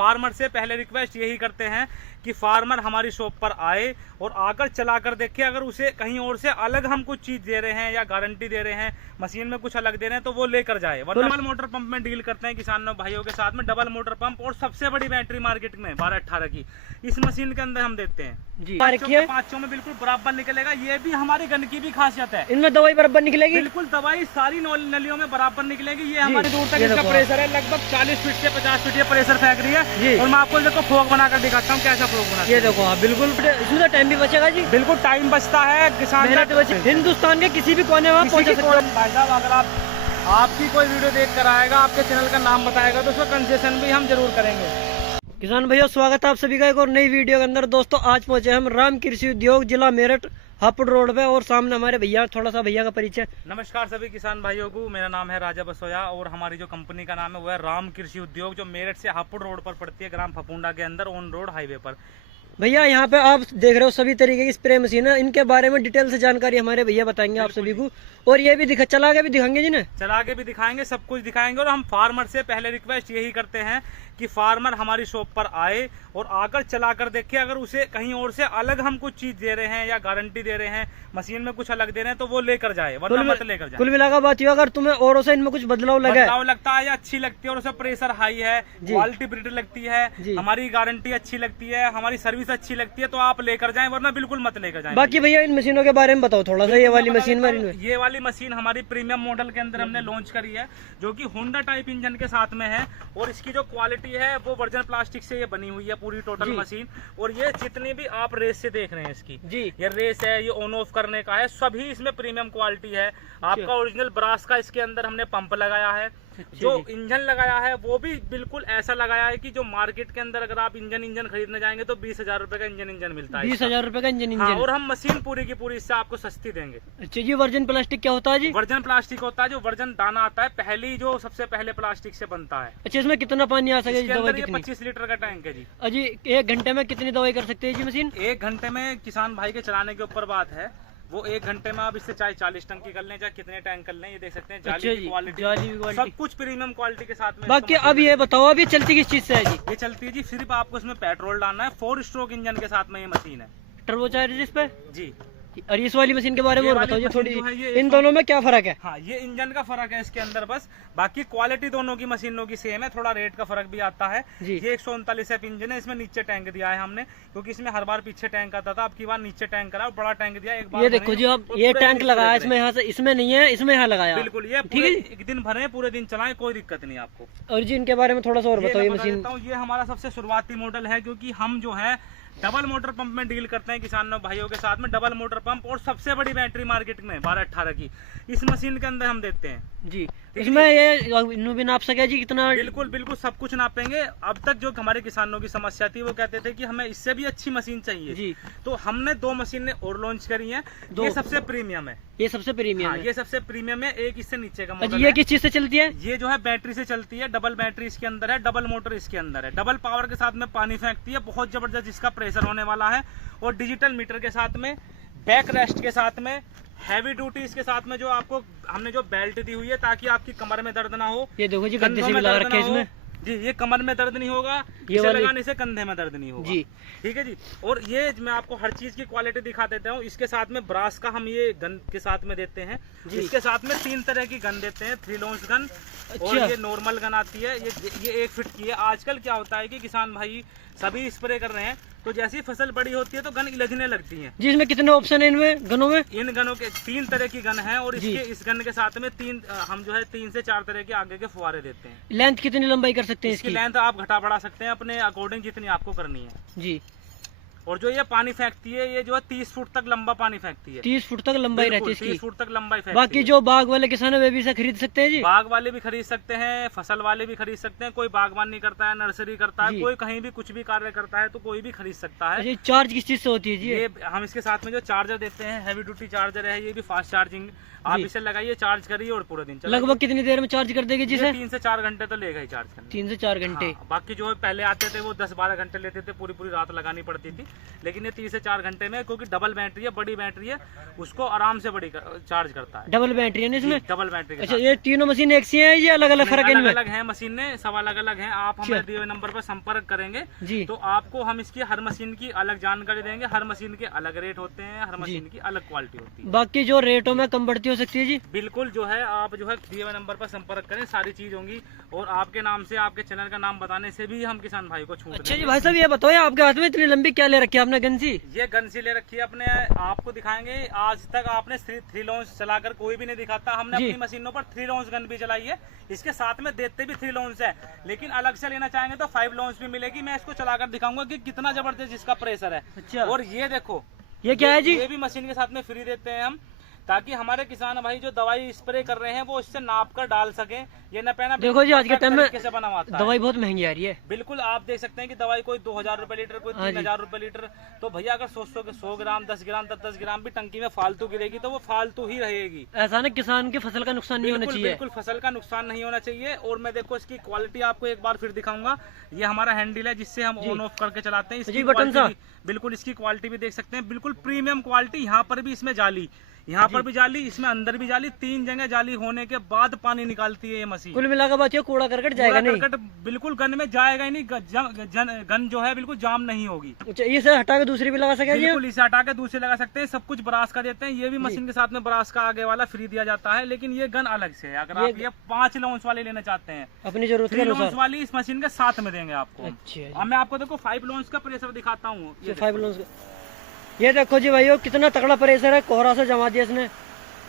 Farmer से पहले request यही करते हैं कि फार्मर हमारी शॉप पर आए और आकर चलाकर देखे। अगर उसे कहीं और से अलग हम कुछ चीज दे रहे हैं या गारंटी दे रहे हैं, मशीन में कुछ अलग दे रहे हैं, तो वो लेकर जाए। डबल मोटर पंप में डील करते हैं किसानों भाइयों के साथ में। डबल मोटर पंप और सबसे बड़ी बैटरी मार्केट में 12-18 की इस मशीन के अंदर हम देते हैं जी। 500 में बिल्कुल बराबर निकलेगा। ये भी हमारी गन की भी खासियत है, इनमें दवाई बराबर निकलेगी। बिल्कुल दवाई सारी नलियों में बराबर निकलेगी। ये हमारी दूर तक इसका प्रेशर है, लगभग 40 फीट से 50 फीट ये प्रेशर फेंक रही है। और मैं आपको देखो फोक बनाकर दिखाता हूँ कैसा फोक बना। ये देखो बिल्कुल, इसमें तो टाइम भी बचेगा जी। बिल्कुल टाइम बचता है, किसान हिंदुस्तान के किसी भी कोने में पहुंच सकते हैं। भाई साहब अगर आपकी कोई वीडियो देख कर आएगा, आपके चैनल का नाम बताएगा, तो उसका कंसेशन भी हम जरूर करेंगे। किसान भैया स्वागत है आप सभी का एक और नई वीडियो के अंदर। दोस्तों आज पहुंचे हम राम कृषि उद्योग, जिला मेरठ, हापुड़ रोड पे, और सामने हमारे भैया, थोड़ा सा भैया का परिचय। नमस्कार सभी किसान भाइयों को, मेरा नाम है राजा बसोया और हमारी जो कंपनी का नाम है वो है राम कृषि उद्योग, जो मेरठ से हापुड़ रोड पर पड़ती है, ग्राम फफूंडा के अंदर, ऑन रोड हाईवे पर। भैया यहाँ पे आप देख रहे हो सभी तरीके की स्प्रे मशीन है, इनके बारे में डिटेल से जानकारी हमारे भैया बताएंगे आप सभी को। और ये भी चला के भी दिखाएंगे जी ने, चला के भी दिखाएंगे, सब कुछ दिखाएंगे। और हम फार्मर से पहले रिक्वेस्ट यही करते हैं कि फार्मर हमारी शॉप पर आए और आकर चलाकर देखे। अगर उसे कहीं और से अलग हम कुछ चीज दे रहे हैं या गारंटी दे रहे हैं, मशीन में कुछ अलग दे रहे हैं, तो वो लेकर जाए, वरना मत लेकर जाए। कुल मिलाकर बात ये, अगर तुम्हें औरों से इनमें कुछ बदलाव लगता है या अच्छी लगती है और उसमें प्रेशर हाई है, क्वालिटी ब्रिड लगती है, हमारी गारंटी अच्छी लगती है, हमारी सर्विस अच्छी लगती है, तो आप लेकर जाएं, वरना बिल्कुल मत लेकर जाएं। बाकी भैया इन मशीनों के बारे में बताओ थोड़ा सा। ये वाली मशीन में, ये वाली मशीन हमारी प्रीमियम मॉडल के अंदर हमने लॉन्च करी है, जो कि होंडा टाइप इंजन के साथ में है। और इसकी जो क्वालिटी है वो वर्जन प्लास्टिक से ये बनी हुई है पूरी टोटल मशीन। और ये जितनी भी आप रेस से देख रहे हैं इसकी जी, ये रेस है, ये ऑन ऑफ करने का है, सभी इसमें प्रीमियम क्वालिटी है। आपका ओरिजिनल ब्रास का इसके अंदर हमने पंप लगाया है। जो इंजन लगाया है वो भी बिल्कुल ऐसा लगाया है कि जो मार्केट के अंदर अगर आप इंजन खरीदने जाएंगे तो 20,000 रुपए का इंजन मिलता है। 20,000 रुपए का इंजन। हाँ, और हम मशीन पूरी की पूरी इससे आपको सस्ती देंगे। अच्छा जी, वर्जन प्लास्टिक क्या होता है जी? वर्जन प्लास्टिक होता है, जो वर्जन दाना आता है पहली, जो सबसे पहले प्लास्टिक से बनता है। अच्छा, इसमें कितना पानी आ सके? 25 लीटर का टैंक है जी। अजी 1 घंटे में कितनी दवाई कर सकते हैं जी मशीन? 1 घंटे में किसान भाई के चलाने के ऊपर बात है। वो 1 घंटे में आप इससे चाहे 40 टंकी कर लें, चाहे कितने टैंक कर लें। ये देख सकते हैं जाली की क्वालिटी, सब कुछ प्रीमियम क्वालिटी के साथ में। बाकी अब ये बताओ, अभी चलती किस चीज से है जी? ये चलती है जी, सिर्फ आपको इसमें पेट्रोल डालना है। 4 स्ट्रोक इंजन के साथ में ये मशीन है। टर्बो चार्जर इस पे जी। और इस वाली मशीन के बारे में बताओ थोड़ी, इन दोनों में क्या फर्क है? हाँ, ये इंजन का फर्क है इसके अंदर बस, बाकी क्वालिटी दोनों की मशीनों की सेम है। थोड़ा रेट का फर्क भी आता है जी। ये 139 एफ इंजन है, इसमें नीचे टैंक दिया है हमने, क्योंकि इसमें हर बार पीछे टैंक आता था, अब की बार नीचे टैंक करा, बड़ा टैंक दिया एक बार। ये देखो जी, आप ये टैंक लगाया इसमें, यहाँ से इसमें नहीं है, इसमें यहाँ लगाया। बिल्कुल, ये ठीक है, एक दिन भरे पूरे दिन चलाएं, कोई दिक्कत नहीं आपको। और जी इनके बारे में थोड़ा सा और बताओ। ये मशीन, ये हमारा सबसे शुरुआती मॉडल है, क्योंकि हम जो है डबल मोटर पंप में डील करते हैं किसानों भाइयों के साथ में। डबल मोटर पंप और सबसे बड़ी बैटरी मार्केट में 12-18 की इस मशीन के अंदर हम देते हैं जी। इसमें ये भी नाप सके जी कितना? बिल्कुल सब कुछ नापेंगे। अब तक जो हमारे किसानों की समस्या थी, वो कहते थे कि हमें इससे भी अच्छी मशीन चाहिए जी, तो हमने 2 मशीनें और लॉन्च करी हैं। ये सबसे प्रीमियम है, ये सबसे प्रीमियम है, ये सबसे प्रीमियम है। एक इससे नीचे का मॉडल। ये किस चीज से चलती है? ये जो है बैटरी से चलती है, डबल बैटरी इसके अंदर है, डबल मोटर इसके अंदर है, डबल पावर के साथ में पानी फेंकती है, बहुत जबरदस्त इसका प्रेशर होने वाला है। और डिजिटल मीटर के साथ में, बैक रेस्ट के साथ में, हैवी ड्यूटी इसके साथ में, जो आपको हमने जो बेल्ट दी हुई है ताकि आपकी कमर में दर्द ना हो। ये देखो जी, गद्दे से भी लगा रखे हैं इसमें जी। ये कमर में दर्द नहीं होगा, इसे लगाने से कंधे में दर्द नहीं होगा जी। ठीक है जी। और ये मैं आपको हर चीज की क्वालिटी दिखा देता हूँ। इसके साथ में ब्रास का हम ये गन के साथ में देते हैं। इसके साथ में 3 तरह की गन देते हैं, 3 लॉन्च गन। और ये नॉर्मल गन आती है, ये 1 फीट की है। आजकल क्या होता है कि किसान भाई सभी स्प्रे कर रहे हैं, तो जैसी फसल बड़ी होती है तो गन इलझने लगती है। जी, इसमें कितने ऑप्शन है इनमें गनों में? इन गनों के 3 तरह की गन है, और इस गन के साथ में हम जो है 3 से 4 तरह के आगे के फुहारे देते हैं। लेंथ कितनी लंबाई कर सकते हैं इसकी? लेंथ आप घटा बढ़ा सकते हैं अपने अकॉर्डिंग, जितनी आपको करनी है जी। और जो ये पानी फेंकती है, ये जो है 30 फुट तक लंबा पानी फेंकती है। 30 फुट तक लंबाई रहती है इसकी? 30 फुट तक लंबाई फेंकती है। बाकी जो बाग वाले किसान है वे भी इसे खरीद सकते हैं जी? बाग वाले भी खरीद सकते हैं, फसल वाले भी खरीद सकते हैं। कोई बागवानी करता है, नर्सरी करता है, कोई कहीं भी कुछ भी कार्य करता है, तो कोई भी खरीद सकता है। चार्ज किस चीज से होती है जी? ये हम इसके साथ में जो चार्जर देते हैं, हैवी ड्यूटी चार्जर है, ये भी फास्ट चार्जिंग। आप इसे लगाइए, चार्ज करिए और पूरे दिन। लगभग कितनी देर में चार्ज कर देगी जी? 3 से 4 घंटे तो लेगा ही चार्ज करने। 3 से 4 घंटे। बाकी जो पहले आते थे वो 10-12 घंटे लेते थे, पूरी रात लगानी पड़ती थी। लेकिन ये 3 से 4 घंटे में, क्योंकि डबल बैटरी है, बड़ी बैटरी है, उसको आराम से बड़ी चार्ज करता है। डबल बैटरी है ना इसमें? Double battery. अच्छा, ये तीनों मशीन एक सी है, ये अलग अलग फर्क है इनमें? अलग है मशीन ने, सब अलग अलग हैं। आप हमारे दिए हुए नंबर पर संपर्क करेंगे जी, तो आपको हम इसकी हर मशीन की अलग जानकारी देंगे। हर मशीन के अलग रेट होते हैं, हर मशीन की अलग क्वालिटी होती है। बाकी जो रेटों में कम बढ़ती हो सकती है जी? बिल्कुल, जो है आप जो है दिए हुए नंबर पर संपर्क करें, सारी चीज होंगी। और आपके नाम से, आपके चैनल का नाम बताने से भी हम किसान भाई को छूट। अच्छा जी भाई साहब, ये बताओ आपके हाथ में इतनी लंबी क्या ले रखी है आपने गंसी? ये गंसी ले रखी है अपने, आपको दिखाएंगे। आज तक आपने 3 लॉन्च चलाकर कोई भी नहीं दिखाता। हमने अपनी मशीनों पर 3 लॉन्च गन भी चलाई है, इसके साथ में देते भी 3 लॉन्च है। लेकिन अलग से लेना चाहेंगे तो 5 लॉन्च भी मिलेगी। मैं इसको चलाकर दिखाऊंगा कि कितना जबरदस्त इसका प्रेशर है। अच्छा, और ये देखो, ये क्या है जी? ये भी मशीन के साथ में फ्री देते हैं हम, ताकि हमारे किसान भाई जो दवाई स्प्रे कर रहे हैं वो इससे नाप कर डाल सके। ये न पहना। देखो जी, आज के टाइम में से बना हुआ आता है। दवाई बहुत महंगी आ रही है। बिल्कुल, आप देख सकते हैं कि दवाई कोई 2000 रुपए लीटर, कोई 3000 रुपए लीटर। तो भैया अगर 100 ग्राम, 10 ग्राम, 10 ग्राम भी टंकी में फालतू गिरेगी तो वो फालतू ही रहेगी। ऐसा ना किसान की फसल का नुकसान नहीं होना चाहिए। बिल्कुल, फसल का नुकसान नहीं होना चाहिए। और मैं देखो इसकी क्वालिटी आपको एक बार फिर दिखाऊंगा। ये हमारा हैंडल है जिससे हम ऑन ऑफ करके चलाते हैं। इसकी बटन सा, बिल्कुल इसकी क्वालिटी भी देख सकते हैं, बिल्कुल प्रीमियम क्वालिटी। यहाँ पर भी इसमें जाली, यहाँ पर भी जाली, इसमें अंदर भी जाली, 3 जगह जाली होने के बाद पानी निकालती है ये मशीन। कुल मिलाकर बात ये कूड़ा करकट जाएगा नहीं? करकट बिल्कुल गन में जाएगा ही नहीं। गन जो है बिल्कुल जाम नहीं होगी। अच्छा, इसे हटा के दूसरी भी लगा सके? बिल्कुल, इसे हटा के दूसरी लगा सकते हैं। सब कुछ ब्रास का देते हैं। ये भी मशीन के साथ में ब्रास का आगे वाला फ्री दिया जाता है। लेकिन ये गन अलग से है। अगर आप ये 5 लॉन्च वाली लेना चाहते हैं अपनी जरूरत के अनुसार, वाली इस मशीन के साथ में देंगे आपको। अच्छा, अब मैं आपको देखो 5 लॉन्च का प्रेशर दिखाता हूँ। 5 लॉन्च का ये देखो जी भाइयों, कितना तगड़ा प्रेशर है। कोहरा से जमा दिया इसने।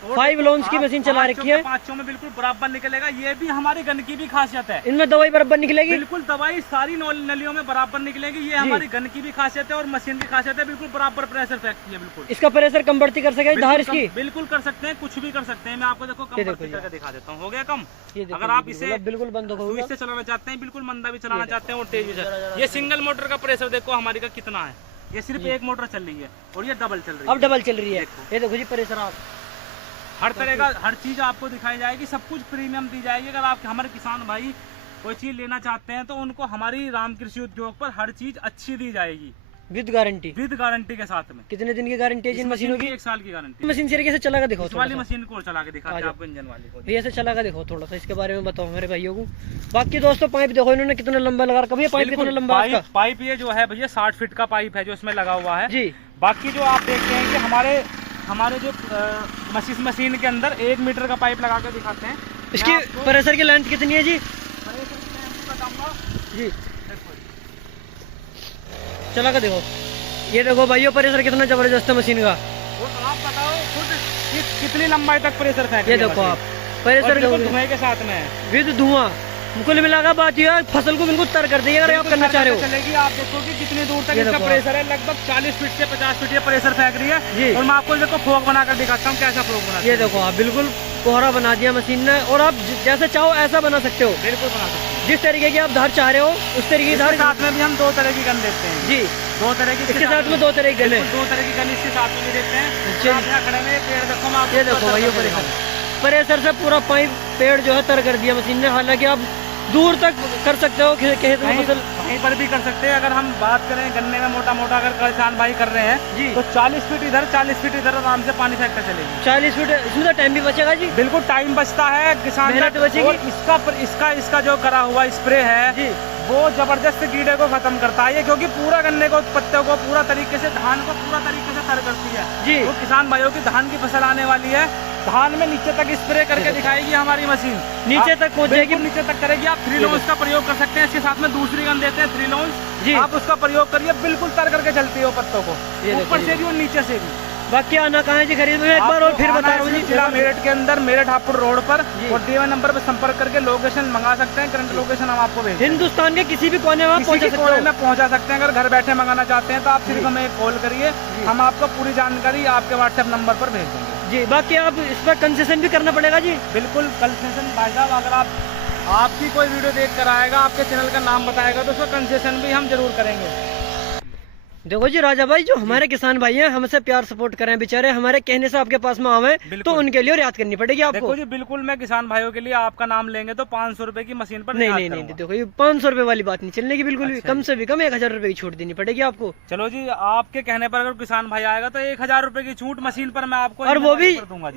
5 लॉन्च की मशीन चला रखी है। 5 में बिल्कुल बराबर निकलेगा। ये भी हमारी गन की भी खासियत है। इनमें दवाई बराबर निकलेगी? बिल्कुल, दवाई सारी नलियों में बराबर निकलेगी। ये हमारी गन की भी खासियत है और मशीन की खासियत है। बिल्कुल बराबर प्रेशर फेंकती है। बिल्कुल इसका प्रेशर कम बढ़ती कर सके धार इसकी? बिल्कुल कर सकते हैं, कुछ भी कर सकते हैं। मैं आपको देखो कम बढ़ती करके दिखा देता हूँ। हो गया कम? अगर आप इसे बिल्कुल बंद हो इससे चलाना चाहते हैं, बिल्कुल मंदा भी चलाना चाहते हैं और तेज भी। ये सिंगल मोटर का प्रेशर देखो हमारी का कितना है। ये सिर्फ एक मोटर चल रही है और ये डबल चल रही है। अब डबल चल रही है। ये देखो जी प्रेशर, आप हर तरह का हर चीज आपको दिखाई जाएगी। सब कुछ प्रीमियम दी जाएगी। अगर आप हमारे किसान भाई कोई चीज लेना चाहते हैं तो उनको हमारी राम कृषि उद्योग पर हर चीज अच्छी दी जाएगी, विद गारंटी। विद गारंटी के साथ में। कितने दिन की गारंटी है जिन मशीनों की? 1 साल की गारंटी। मशीन से कैसे चला के दिखाओ? वाली मशीन को चला के दिखाते हैं आपको, इंजन वाली को। ये से चला के दिखाओ, थोड़ा सा इसके बारे में बताओ हमारे भाइयों को। बाकी दोस्तों पाइप देखो इन्होंने कितना लंबा लगा रखा है। पाइप कितना लंबा है? पाइप ये जो है भैया 60 फीट का पाइप है जो इसमें लगा हुआ है जी। बाकी जो आप देखते हैं कि हमारे जो मशीन के अंदर 1 मीटर का पाइप लगा के दिखाते हैं। इसकी प्रेशर की लेंथ कितनी है जी? जी चला के देखो। ये देखो भाइयों प्रेशर कितना जबरदस्त है मशीन का। और आप बताओ खुद कितनी लंबाई तक प्रेशर फेंक। ये देखो आप प्रेशर धुआं के साथ में विद धुआं। कुल मिलाकर बात ये फसल को बिल्कुल तर कर देगी अगर आप करना चाह रहे हो। चलेगी। आप देखो कि कितनी दूर तक इसका प्रेशर है। लगभग 40 फीट से 50 फीट ये प्रेशर फेंक रही है। और मैं आपको देखो फोक बनाकर दिखाता हूँ कैसा फोक बना। ये देखो आप बिल्कुल कोहरा बना दिया मशीन ने। और आप जैसे चाहो ऐसा बना सकते हो। बिल्कुल बना सकते हो। जिस तरीके की आप धार चाह रहे हो उस तरीके की धार। साथ में भी हम 2 तरह की गन देते हैं जी। 2 तरह की इसके साथ में 2 तरह की गन है। 2 तरह की गन इसके साथ में भी देते हैं। आप यहाँ खड़े में पेड़ देखो। आप ये देखो भाई प्रेशर से पूरा पाइप पेड़ जो है तर कर दिया मशीन ने। हालांकि आप दूर तक कर सकते हो खेत में फसल कहीं पर भी कर सकते हैं। अगर हम बात करें गन्ने में मोटा मोटा अगर किसान भाई कर रहे हैं जी तो 40 फीट इधर 40 फीट इधर आराम से पानी फेंक कर चलेगी। 40 फीट इसमें तो टाइम भी बचेगा जी। बिल्कुल टाइम बचता है, किसान मेहनत बचेगी। इसका जो करा हुआ स्प्रे है जी वो जबरदस्त कीड़े को खत्म करता है। क्योंकि पूरा गन्ने को पत्ते को पूरा तरीके से धान को पूरा तरीके से तर करती है जी। तो किसान भाइयों की धान की फसल आने वाली है। धान में नीचे तक स्प्रे करके दिखाएगी हमारी मशीन। नीचे तक पहुंचेगी, नीचे तक करेगी। आप 3 लॉन्च का प्रयोग कर सकते हैं। इसके साथ में दूसरी गन देते हैं 3 लॉन्च जी। आप उसका प्रयोग करिए, बिल्कुल तर करके चलती है वो पत्तों को, ऊपर से भी और नीचे से भी। बाकी आना कहाँ है जी खरीद में? एक बार और फिर बता रहा हूँ जी। जिला मेरठ के अंदर मेरठ हापुड़ रोड पर और दिए हुए नंबर पर संपर्क करके लोकेशन मंगा सकते हैं। करंट लोकेशन हम आपको भेज हिंदुस्तान के किसी भी कोने में पहुंचा सकते हैं। अगर घर बैठे मंगाना चाहते हैं तो आप सिर्फ हमें कॉल करिए, हम आपको पूरी जानकारी आपके व्हाट्सएप नंबर पर भेज देंगे जी। बाकी आप इस पर कंसेशन भी करना पड़ेगा जी। बिल्कुल कंसेशन भाई साहब, अगर आपकी कोई वीडियो देख कर आएगा, आपके चैनल का नाम बताएगा तो उसका कंसेशन भी हम जरूर करेंगे। देखो जी राजा भाई, जो हमारे किसान भाई हैं हमसे प्यार सपोर्ट करें, बेचारे हमारे कहने से आपके पास में आवे, तो उनके लिए रियायत करनी पड़ेगी आपको। देखो जी बिल्कुल, मैं किसान भाइयों के लिए आपका नाम लेंगे तो 500 रुपए की मशीन पर नहीं, देखो ये 500 रुपए वाली बात नहीं चलने की, बिल्कुल भी। अच्छा, कम से भी कम 1000 रुपए की छूट देनी पड़ेगी आपको। चलो जी, आपके कहने पर अगर किसान भाई आएगा तो 1000 रुपए की छूट मशीन पर मैं आपको, और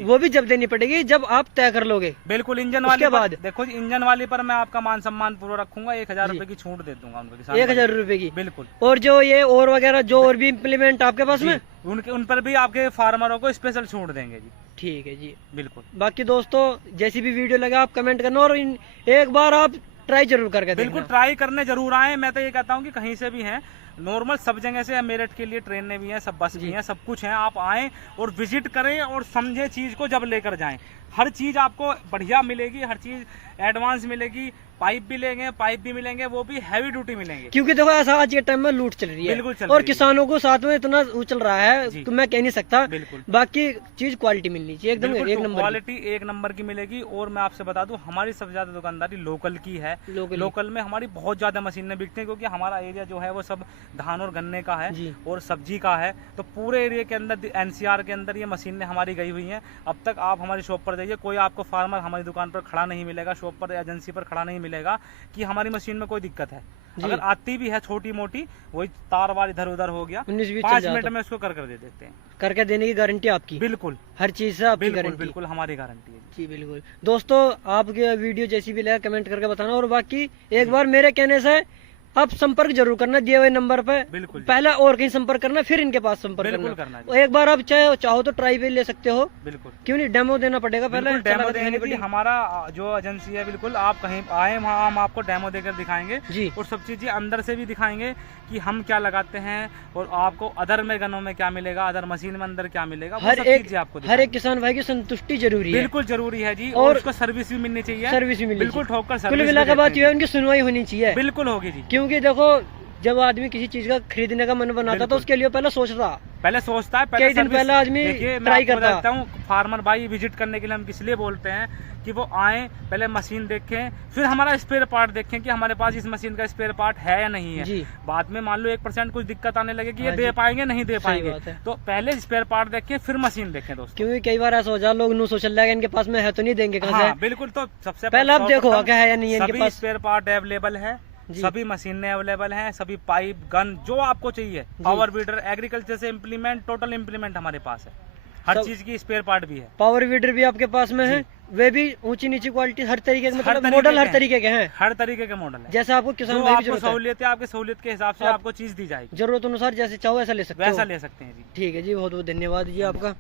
वो भी जब देनी पड़ेगी जब आप तय कर लोगे। बिल्कुल, इंजन वाली बाद। देखो जी, इंजन वाली पर मैं आपका मान सम्मान पूरा रखूंगा, 1000 रुपए की छूट दे दूंगा उनको, 1000 रुपए की। बिल्कुल। और जो ये और वगैरह जो और भी इम्प्लीमेंट आपके पास में, उन पर भी आपके फार्मरों को स्पेशल छूट देंगे जी। ठीक है जी, बिल्कुल। बाकी दोस्तों जैसी भी वीडियो लगे आप कमेंट करना, और एक बार आप ट्राई जरूर करके बिल्कुल ट्राई करने जरूर आए। मैं तो ये कहता हूँ कि कहीं से भी हैं, नॉर्मल सब जगह से, मेरठ के लिए ट्रेनें भी हैं, सब बस भी हैं, सब कुछ है। आप आएँ और विजिट करें और समझे चीज़ को, जब लेकर जाएं हर चीज़ आपको बढ़िया मिलेगी, हर चीज़ एडवांस मिलेगी। पाइप भी लेंगे, पाइप भी मिलेंगे, वो भी हैवी ड्यूटी मिलेंगे। क्योंकि देखो ऐसा आज के टाइम में लूट चल रही है, बिल्कुल चल और रही किसानों को साथ में इतना चल रहा है तो मैं कह नहीं सकता। बिल्कुल। बाकी चीज क्वालिटी मिलनी चाहिए एकदम एक नंबर, क्वालिटी एक नंबर की मिलेगी। और मैं आपसे बता दूं, हमारी सबसे ज्यादा दुकानदारी लोकल की है। लोकल में हमारी बहुत ज्यादा मशीनें बिकती हैं, क्योंकि हमारा एरिया जो है वो सब धान और गन्ने का है और सब्जी का है। तो पूरे एरिया के अंदर, एनसीआर के अंदर ये मशीनें हमारी गई हुई हैं। अब तक आप हमारी शॉप पर जाइए, कोई आपको फार्मर हमारी दुकान पर खड़ा नहीं मिलेगा, शॉप पर, एजेंसी पर खड़ा नहीं मिलेगा कि हमारी मशीन में कोई दिक्कत है। अगर आती भी है छोटी मोटी, वही तार वार इधर उधर हो गया, 5 मिनट में उसको कर दे देते हैं। करके देने की गारंटी आपकी, बिल्कुल, हर चीज से आपकी गारंटी। बिल्कुल हमारी गारंटी है जी। बिल्कुल दोस्तों, आपके वीडियो जैसी भी लगे कमेंट करके बताना, और बाकी एक बार मेरे कहने से आप संपर्क जरूर करना दिए हुए नंबर पे। बिल्कुल। पहला और कहीं संपर्क करना, फिर इनके पास संपर्क करना। एक बार आप चाहो तो ट्राई पे ले सकते हो। बिल्कुल। क्यों नहीं, डेमो देना पड़ेगा पहले, डेमो देनी पड़ेगी। हमारा जो एजेंसी है, बिल्कुल आप कहीं आए वहाँ हम आपको डेमो देकर दिखाएंगे जी, और सब चीजें अंदर से भी दिखाएंगे कि हम क्या लगाते हैं, और आपको अदर में गनों में क्या मिलेगा, अदर मशीन में अंदर क्या मिलेगा, हर एक किसान भाई की संतुष्टि जरूरी है। बिल्कुल जरूरी है जी, और उसको सर्विस भी मिलनी चाहिए। सर्विस भी बिल्कुल ठोकर सर्विस। कुल मिलाकर बात ये है, उनकी सुनवाई होनी चाहिए। बिल्कुल होगी जी। क्योंकि देखो, जब आदमी किसी चीज का खरीदने का मन बनाता तो उसके लिए पहले सोचता है, कई दिन पहले आदमी ट्राई करता हूँ। फार्मर भाई विजिट करने के लिए हम किस लिए बोलते हैं कि वो आए, पहले मशीन देखें, फिर हमारा स्पेयर पार्ट देखें कि हमारे पास इस मशीन का स्पेयर पार्ट है या नहीं है। बाद में मान लो 1% कुछ दिक्कत आने लगे कि ये दे पाएंगे नहीं दे पाएंगे, तो पहले स्पेयर पार्ट देखें फिर मशीन देखें दोस्तों। क्योंकि कई बार ऐसा हो जाए लोग नो सोच लगे इनके पास में है तो नहीं देंगे। बिल्कुल, तो सबसे पहले आप देखो क्या है या नहीं है इनके पास। स्पेयर पार्ट अवेलेबल है, सभी मशीनें अवेलेबल हैं, सभी पाइप गन जो आपको चाहिए, पावर वीडर, एग्रीकल्चर से इम्प्लीमेंट, टोटल इम्प्लीमेंट हमारे पास है। हर चीज की स्पेयर पार्ट भी है। पावर वीडर भी आपके पास में है, वे भी ऊंची नीची क्वालिटी, हर तरीके के, मतलब मॉडल हर तरीके के हैं, हर तरीके के मॉडल है। जैसे आपको किसान भाई की सहूलियत है, आपकी सहूलियत के हिसाब से आपको चीज दी जाएगी, जरूरत अनुसार जैसे चाहो वैसा ले सकते हैं जी। ठीक है जी, बहुत बहुत धन्यवाद जी आपका।